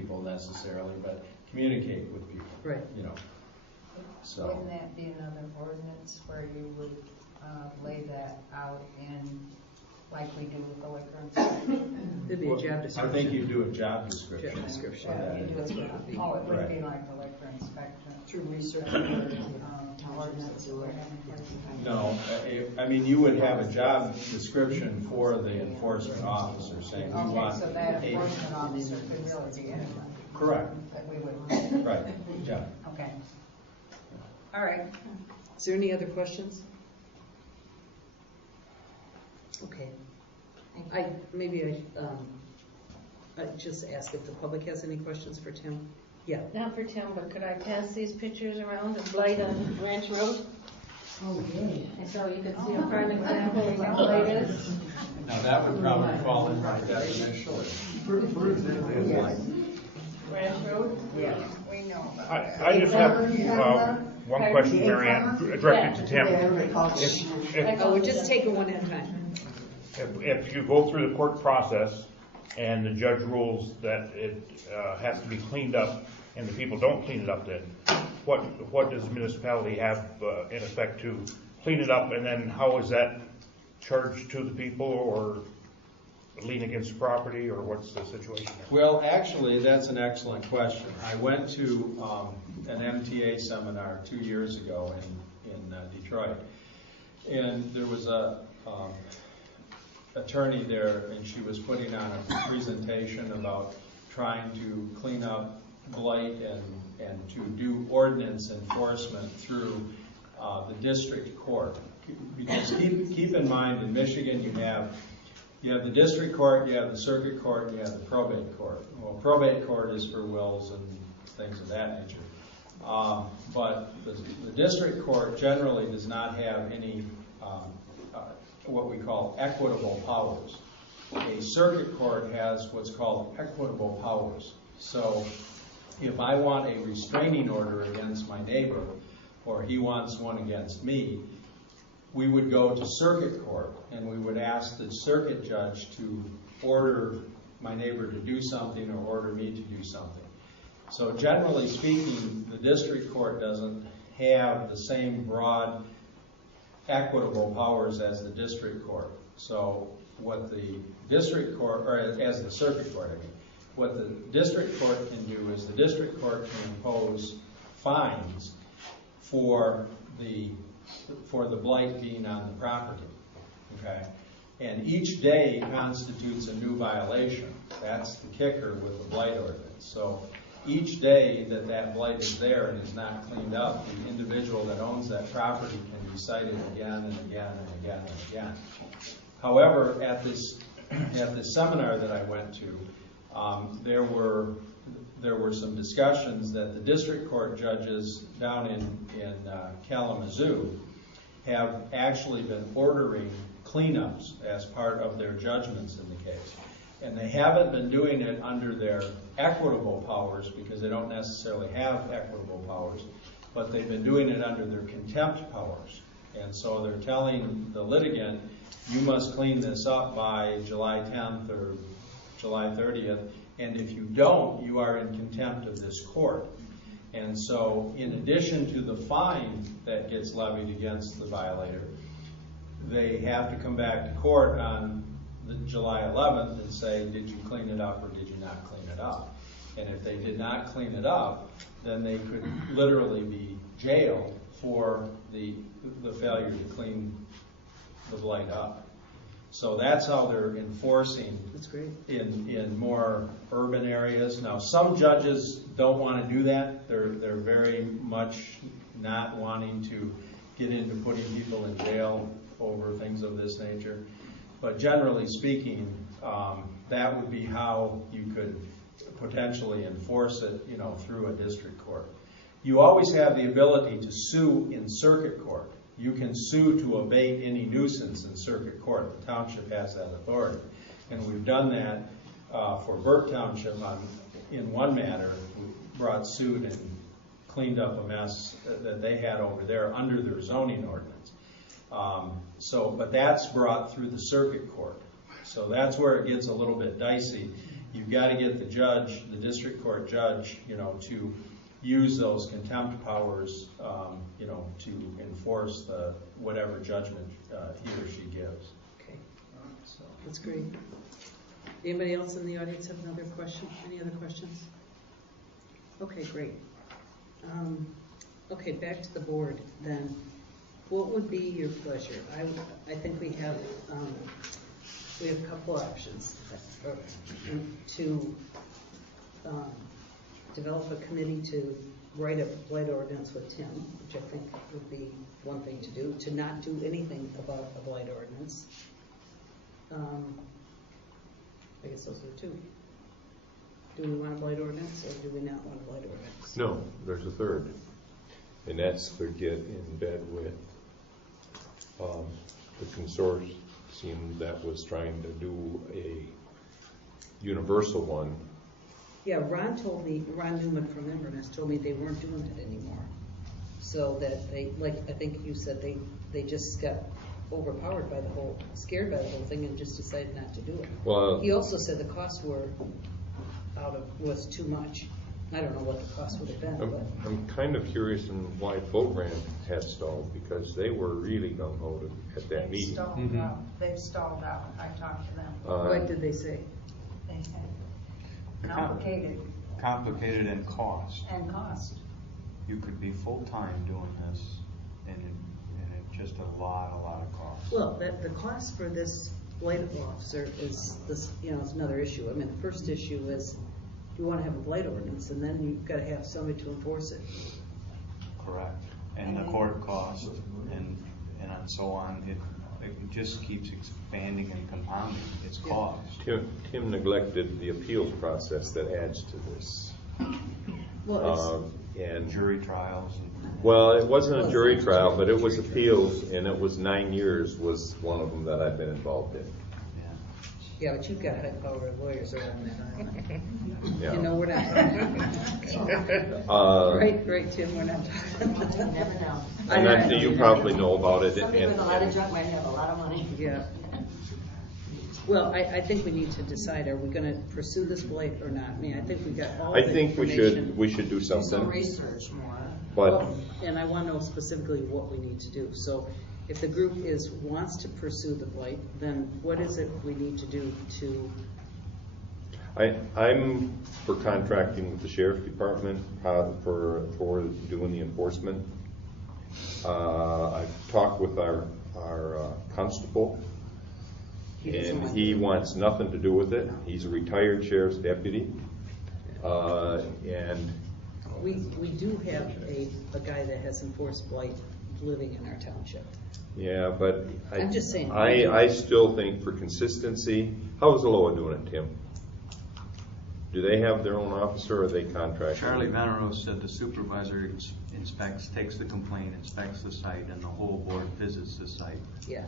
people necessarily, but communicate with people. Right. You know. So. Wouldn't that be another ordinance where you would lay that out in, like we do with the liquor inspection? There'd be a job description. I think you do a job description. Job description. Yeah, you That's do. what it would be. Oh, it would Right. be like the liquor inspection. Through research. Ordinance. No, I mean, you would have a job description for the enforcement officer saying we want. Okay, so that enforcement officer could really be anyone. Correct. That we would. Right, yeah. Okay. All right. Is there any other questions? Okay. I just ask if the public has any questions for Tim. Yeah. Not for Tim, but could I pass these pictures around of blight on Ranch Road? Oh, yay. And so you can see a prime example of what blight is. Now that would probably fall in by definition. Ranch Road? Yeah, we know about that. I just have one question, Mary Ann, directed to Tim. We're just taking one at a time. If you go through the court process and the judge rules that it has to be cleaned up and the people don't clean it up, then what does the municipality have in effect to clean it up, and then how is that charged to the people, or lien against the property, or what's the situation there? Well, actually, that's an excellent question. I went to an MTA seminar 2 years ago in Detroit, and there was a attorney there, and she was putting on a presentation about trying to clean up blight and to do ordinance enforcement through the district court. Because keep in mind, in Michigan you have the district court, you have the circuit court, and you have the probate court. Well, probate court is for wills and things of that nature. But the district court generally does not have any what we call equitable powers. A circuit court has what's called equitable powers. So if I want a restraining order against my neighbor, or he wants one against me, we would go to circuit court and we would ask the circuit judge to order my neighbor to do something or order me to do something. So generally speaking, the district court doesn't have the same broad equitable powers as the district court. So what the district court, or as the circuit court, I mean, what the district court can do is the district court can impose fines for the blight being on the property. Okay? And each day constitutes a new violation. That's the kicker with the blight ordinance. So each day that blight is there and is not cleaned up, the individual that owns that property can be cited again and again and again and again. However, at this seminar that I went to, there were some discussions that the district court judges down in Kalamazoo have actually been ordering cleanups as part of their judgments in the case. And they haven't been doing it under their equitable powers, because they don't necessarily have equitable powers, but they've been doing it under their contempt powers. And so they're telling the litigant, you must clean this up by July 10th or July 30th, and if you don't, you are in contempt of this court. And so in addition to the fine that gets levied against the violator, they have to come back to court on July 11th and say, did you clean it up or did you not clean it up? And if they did not clean it up, then they could literally be jailed for the failure to clean the blight up. So that's how they're enforcing. That's great. In more urban areas. Now, some judges don't want to do that. They're very much not wanting to get into putting people in jail over things of this nature. But generally speaking, that would be how you could potentially enforce it, through a district court. You always have the ability to sue in circuit court. You can sue to abate any nuisance in circuit court. The township has that authority. And we've done that for Burke Township in one matter. We brought suit and cleaned up a mess that they had over there under their zoning ordinance. But that's brought through the circuit court. So that's where it gets a little bit dicey. you've got to get the judge, the district court judge, to use those contempt powers, to enforce whatever judgment he or she gives. Okay, So. that's great. Anybody else in the audience have another question? Any other questions? Okay, great. Okay, back to the board then. What would be your pleasure? I think we have a couple options. To develop a committee to write a blight ordinance with Tim, which I think would be one thing to do. To not do anything about a blight ordinance. I guess those are the two. Do we want a blight ordinance or do we not want a blight ordinance? No, there's a third, and that's to get in bed with the consortium that was trying to do a universal one. Yeah, Ron Newman from Inverness told me they weren't doing it anymore. So that they, like I think you said, they just got overpowered by scared by the whole thing and just decided not to do it. Well, He also said the costs was too much. I don't know what the cost would have been, but I'm kind of curious in why Program had stalled, because they were really gung-ho at that meeting. They've stalled out. I talked to them. what did they say? They said complicated and cost. and cost. You could be full-time doing this, and it just a lot of cost. Well, the cost for this blight officer is this, is another issue. I mean, the first issue is you want to have a blight ordinance, and then you've got to have somebody to enforce it. Correct. And the court cost, and so on. It just keeps expanding and compounding its cost. Tim neglected the appeals process that adds to this. Well, And Jury trials. well, it wasn't a jury trial, but it was appeals, and it was 9 years was one of them that I've been involved in. yeah, but you've got high-powered lawyers around that island. Yeah. We're not right, Tim, we're not talking. You never know. And you probably know about it. Somebody with a lot of junk might have a lot of money. Yeah. Well, I think we need to decide, are we going to pursue this blight or not? I mean, I think we got all the I think information. we should do Some something. research more. But And I want to know specifically what we need to do. So if the group wants to pursue the blight, then what is it we need to do to? I'm for contracting with the sheriff's department for doing the enforcement. I've talked with our constable, and he wants nothing to do with it. He's a retired sheriff's deputy, and We do have a guy that has enforced blight living in our township. yeah, but I'm just saying. I still think for consistency. How is Aloha doing it, Tim? Do they have their own officer, or are they contracted? Charlie Veneros said the supervisor takes the complaint, inspects the site, and the whole board visits the site. Yeah,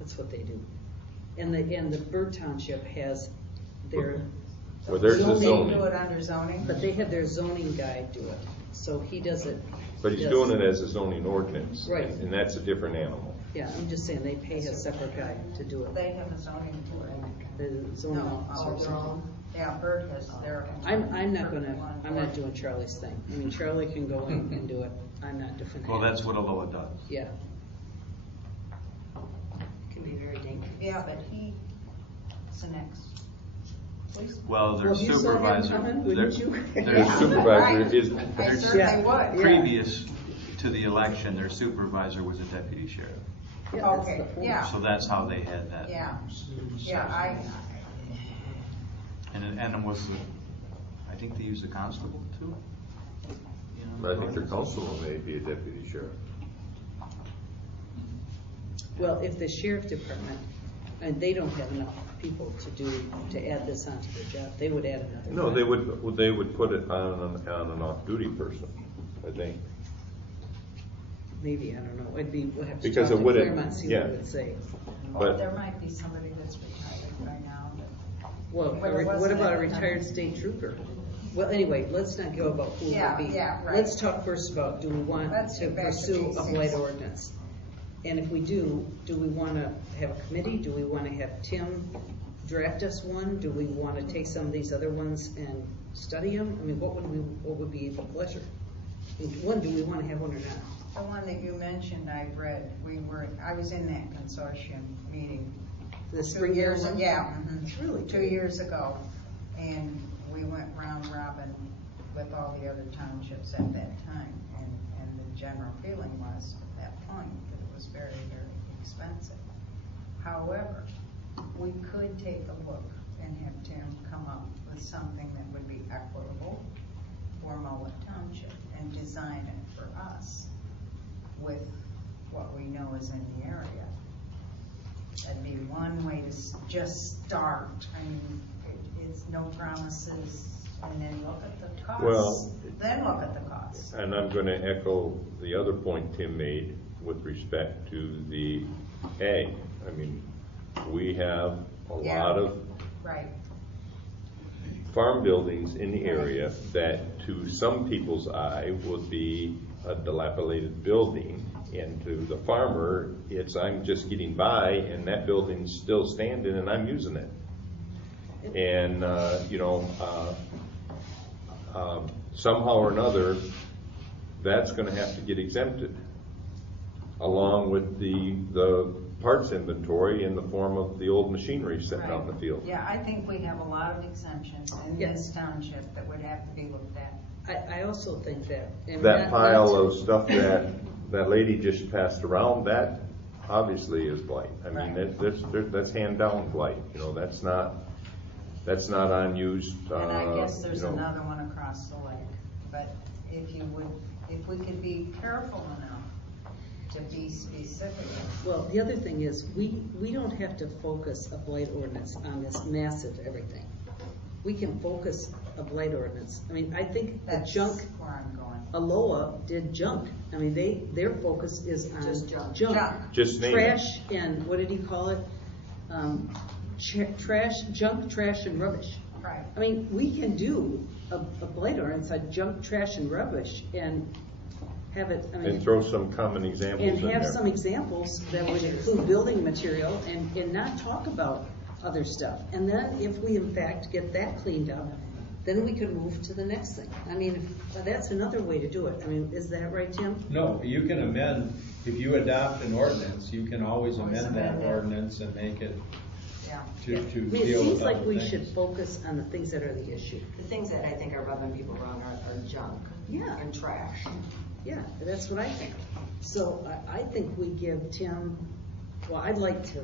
that's what they do. And the Bird Township has their. Well, there's the They zoning. do it under zoning. But they have their zoning guy do it, so he does it. But he's doing it as a zoning ordinance. Right. And that's a different animal. Yeah, I'm just saying, they pay a separate guy to do it. They have a zoning board. The zoning No, officer. their own. Yeah, Bert has their. I'm not doing Charlie's thing. I mean, Charlie can go in and do it. I'm not doing it. Well, that's what Aloha does. Yeah. Can be very dangerous. Yeah, but it's an ex. Please. Well, their Well, if you saw him supervisor, coming, wouldn't you? Their supervisor is, I certainly would. previous to the election, their supervisor was a deputy sheriff. Yeah, that's Okay, the point. yeah. So that's how they had that. Yeah, yeah, And it was, I think they used a constable too. You know? I think their constable may be a deputy sheriff. Well, if the sheriff department, and they don't have enough people to add this onto their job, they would add another. No, guy. they would put it on an off-duty person, I think. Maybe, I don't know. We'll have to Because talk it to wouldn't- Claremont, see yeah. what it would say. But there might be somebody that's retired right now, but. Well, Well, it what wasn't about a at the time. retired state trooper? Well, anyway, let's not go about who it Yeah, would be. yeah, right. Let's talk first about, do we want Let's to get back to pursue a basics. blight ordinance? And if we do we want to have a committee? Do we want to have Tim draft us one? Do we want to take some of these other ones and study them? I mean, what would be the pleasure? One, do we want to have one or not? The one that you mentioned, I've read, I was in that consortium meeting. The 2 spring years, one? yeah. mhm. It's really 2 good. years ago, and we went round robin with all the other townships at that time, and the general feeling was at that point that it was very, very expensive. However, we could take a look and have Tim come up with something that would be equitable for Mullet Township and design it for us with what we know is in the area. That'd be one way to just start. I mean, it's no promises, and then look at the costs. Well, Then look at the costs. And I'm going to echo the other point Tim made with respect to the ag. I mean, we have a Yeah. lot of Right. farm buildings in the area that to some people's eye would be a dilapidated building, and to the farmer, it's I'm just getting by and that building's still standing and I'm using it. And, somehow or another, that's gonna have to get exempted, along with the parts inventory in the form of the old machinery sitting out in the field. Yeah, I think we have a lot of exemptions in Yes. this township that would have to be looked at. I also think that. And That pile not of stuff that lady just passed around, that obviously is blight. I mean, that's hand down blight, that's not unused, And I guess there's another one across the lake, but if we could be careful enough to be specific. Well, the other thing is, we don't have to focus a blight ordinance on this massive everything. We can focus a blight ordinance. I mean, I think the That's junk, where I'm going. Aloha did junk. I mean, their focus is on Just junk. Junk. just name it. Trash and, what did he call it? Junk, trash, and rubbish. Right. I mean, we can do a blight ordinance on junk, trash, and rubbish and have it, I mean. And throw some common examples in And there. have some examples that would include building material and not talk about other stuff. And then if we in fact get that cleaned up, then we could move to the next thing. I mean, that's another way to do it. I mean, is that right, Tim? No, you can amend, if you adopt an ordinance, you can always Always amend that amend it. ordinance and make it Yeah. to I mean, it deal with seems like other we things. should focus on the things that are the issue. The things that I think are rubbing people wrong are junk. Yeah. And trash. Yeah, that's what I think. So I think we give Tim, well, I'd like to,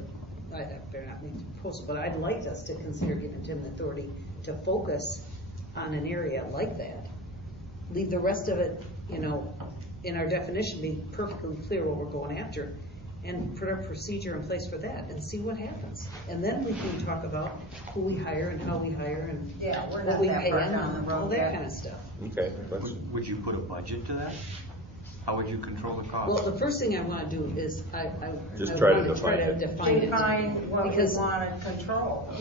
I better not make the proposal, but I'd like us to consider giving Tim the authority to focus on an area like that. Leave the rest of it, in our definition, be perfectly clear what we're going after, and put a procedure in place for that and see what happens. And then we can talk about who we hire and how we hire and Yeah, we're what not we that pay far them down the and road all that yet. kind of stuff. Okay, let's, Would you put a budget to that? How would you control the cost? Well, the first thing I want to do is Just I try to want to try to define it. define it. Define what we Because want to control.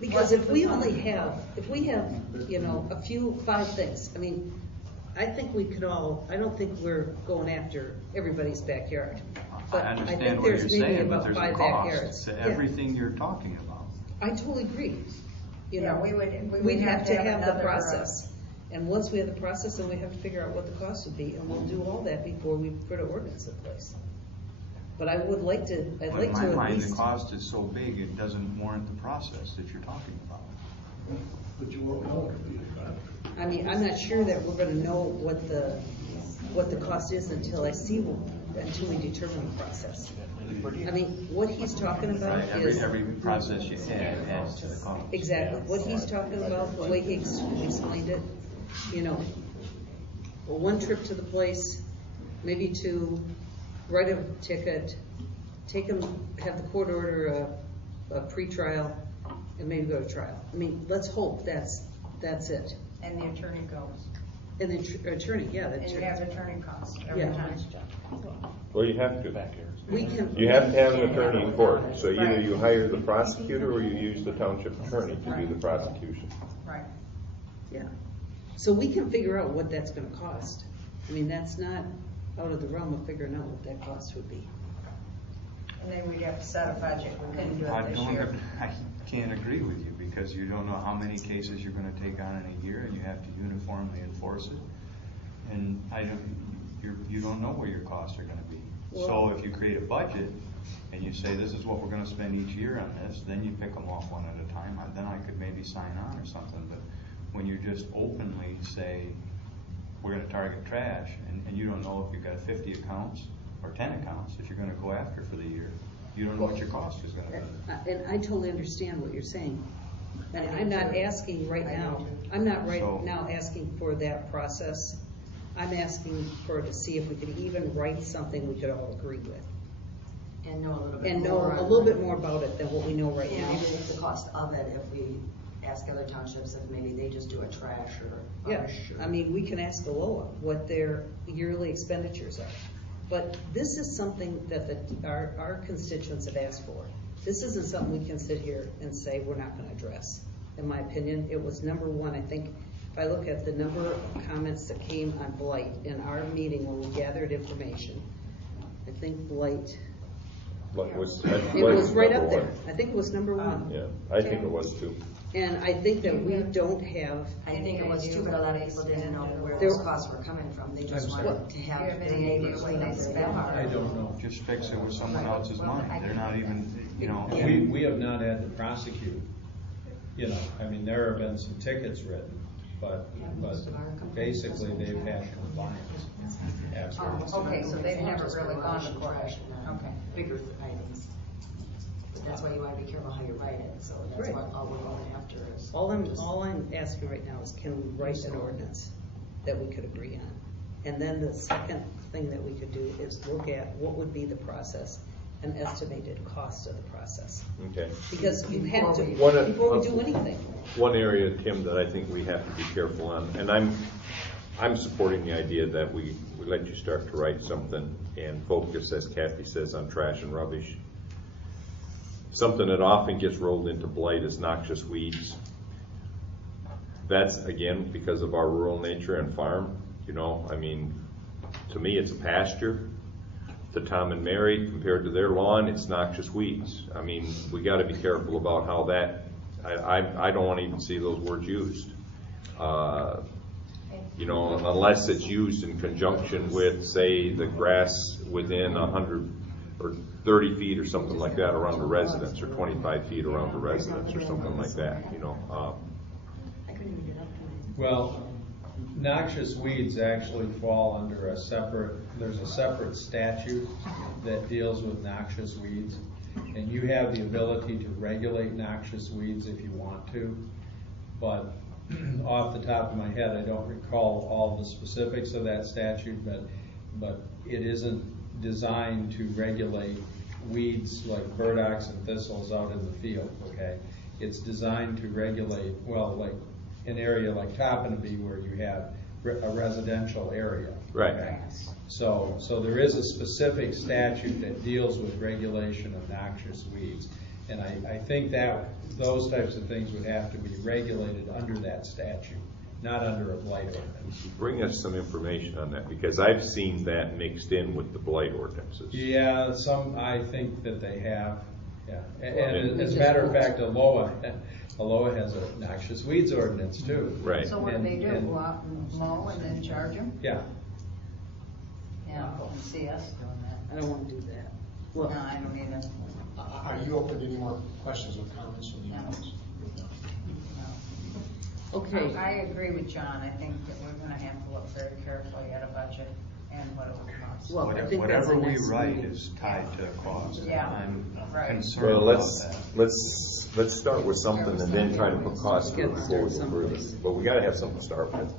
Because if we have, a few, 5 things, I mean, I think we could all, I don't think we're going after everybody's backyard. But I I understand think what you're there's maybe saying, but about there's a 5 backyards. cost to Yeah. everything you're talking about. I totally agree. Yeah, we would We'd have to have the another, process. And once we have the process, then we have to figure out what the cost would be, and we'll do all that before we put an ordinance in place. But I would like to, I'd But like in to my at mind, the least. cost is so big, it doesn't warrant the process that you're talking about. But you won't know until you try it. I mean, I'm not sure that we're gonna know what the cost is until until we determine the process. I mean, what he's talking about Right, is. every process you have adds to the cost. Exactly, what he's talking about, the way he explained it, one trip to the place, maybe 2, write a ticket, take him, have the court order a pretrial, and maybe go to trial. I mean, let's hope that's it. and the attorney goes. And the attorney, yeah, the And you attorney. have attorney costs every Yeah. time. well, you have to. We can. You have to have an attorney in court, so either you hire the prosecutor or you use the township attorney to do the prosecution. Right. Yeah, so we can figure out what that's gonna cost. I mean, that's not out of the realm of figuring out what that cost would be. And then we'd have to set a budget, we couldn't do it this year. I can't agree with you, because you don't know how many cases you're gonna take on in a year, and you have to uniformly enforce it. And you don't know where your costs are gonna be. So if you create a budget, and you say, this is what we're gonna spend each year on this, then you pick them off one at a time, then I could maybe sign on or something. But when you just openly say, we're gonna target trash, and you don't know if you've got 50 accounts or 10 accounts that you're gonna go after for the year, you don't know what your cost is gonna be. And I totally understand what you're saying. And I'm not asking right now, I'm not right now asking for that process. I'm asking to see if we could even write something we could all agree with. And know a little bit And know more. a little bit more about it than what we know right And now. maybe the cost of it, if we ask other townships if maybe they just do a trash or Yeah, brush. I mean, we can ask Aloha what their yearly expenditures are. But this is something that our constituents have asked for. This isn't something we can sit here and say we're not gonna address. In my opinion, it was number one. I think if I look at the number of comments that came on blight in our meeting when we gathered information, I think blight, What was, it was right up there. I think it was number one. Yeah, I think it was too. And I think that we don't have, I think it was too, but a lot of people didn't know where There- those costs were coming from. They just I'm wanted to Do you have have their any idea neighbors what clean they up spend? their yard. I don't know. Just fix it with someone else's money. They're not even, you know. We have not had to prosecute, you know, I mean, there have been some tickets written, but basically they've had compliance. Absolutely. Okay, so they've never really gone to court. Trash and Okay. bigger items. But that's why you want to be careful how you write it, so that's Right. what all we're going after is. all I'm asking right now is can we write an ordinance that we could agree on? And then the second thing that we could do is look at what would be the process, an estimated cost of the process. Okay. Because you have to, One of- before we do anything. One area, Tim, that I think we have to be careful on, and I'm supporting the idea that we let you start to write something and focus, as Kathy says, on trash and rubbish. Something that often gets rolled into blight is noxious weeds. That's, again, because of our rural nature and farm. You know, I mean, to me, it's a pasture. To Tom and Mary, compared to their lawn, it's noxious weeds. I mean, we got to be careful about how that. I don't want to even see those words used. You know, unless it's used in conjunction with, say, the grass within 100 or 30 feet or something like that around the residence, or 25 feet around the residence, or something like that. You know. I couldn't even get up to it. Well, noxious weeds actually fall under there's a separate statute that deals with noxious weeds. And you have the ability to regulate noxious weeds if you want to. But off the top of my head, I don't recall all the specifics of that statute, but it isn't designed to regulate weeds like burdocks and thistles out in the field, okay? It's designed to regulate, well, like an area like Toppinabee where you have a residential area. Right. Okay? So there is a specific statute that deals with regulation of noxious weeds. And I think that those types of things would have to be regulated under that statute, not under a blight ordinance. Bring us some information on that, because I've seen that mixed in with the blight ordinances. Yeah, I think that they have, yeah. And as a matter of fact, Aloha has a noxious weeds ordinance too. Right. So what do they do, And- go out and mow and then charge them? Yeah. Yeah, I don't see us doing that. I don't want to do that. No, Well, I don't either. Are you open to any more questions or comments from the audience? okay. I agree with John. I think that we're gonna have to look very carefully at a budget and what it will cost. Well, I think that's the Whatever we next write meeting. is tied to cost. Yeah, I'm right. concerned Well, about let's that. let's start with something and then try to put costs Gotta before we start go further. someplace. But we got to have something to start with.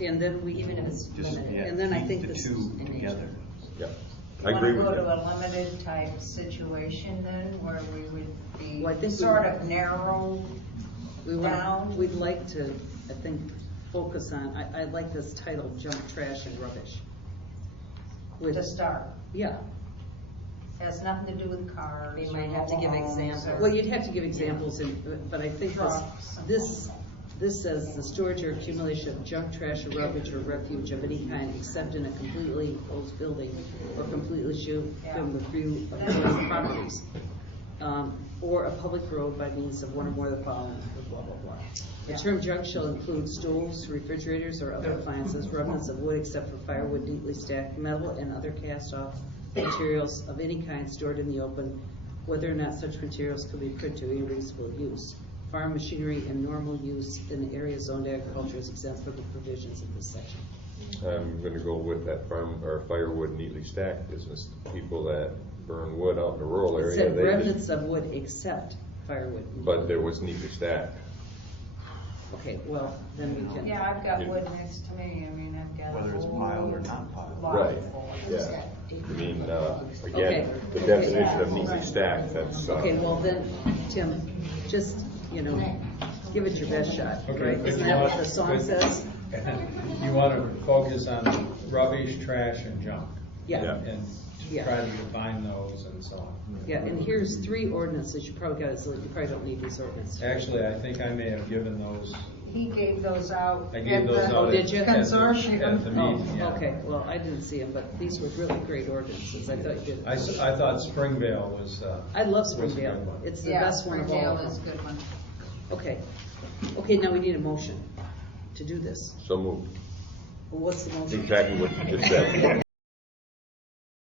And then we, Even if it's Just, limited. yeah, And then I keep think the this two in together. Yeah, You I agree wanna with go you. to a limited type situation then, where we would be Well, I think we- sort of narrow we'd down? like to, I think, focus on, I like this title, junk trash and rubbish. With, to start? yeah. Has nothing to do with cars. We might or have to give mobile homes examples. or- Well, you'd have to give examples, but I think Trucks. this this says the storage or accumulation of junk, trash, or rubbish or refuge of any kind except in a completely enclosed building or completely shielded from the view of public properties. Or a public road by means of one or more of the following, blah, blah, blah. The term junk shall include stools, refrigerators, or other appliances, remnants of wood except for firewood, neatly stacked metal, and other cast-off materials of any kind stored in the open, whether or not such materials could be put to any reasonable use. Farm machinery in normal use in the area zoned agriculture is exempt from the provisions of this section. I'm gonna go with that farm, or firewood neatly stacked business. People that burn wood out in the rural It area, said they remnants just, of wood except firewood. but there was neatly stacked. Okay, well, then we can. Yeah, I've got wood next to me, I mean, I've got a Whether it's whole piled or not piled. lot Right, full. yeah. I mean, Okay, again, the okay. definition of neatly stacked, that's, Okay, well then, Tim, just, give it your best shot, right? but Isn't you that what want- the song but- says? You want to focus on rubbish, trash, and junk. Yeah. And Yeah. try to define those and so on. Yeah, and here's 3 ordinances, you probably got it, so you probably don't need these ordinances. Actually, I think I may have given those, He gave those out. I gave at those the out did you? at the Consortium. meeting, yeah. Oh, okay, well, I didn't see them, but these were really great ordinances, I thought you did. I thought Springvale was, I love was a good Springdale, one. it's the Yeah, best one of all Springdale of is a them. good one. Okay, now we need a motion to do this. so moved. Well, what's the motion? Exactly what you just said.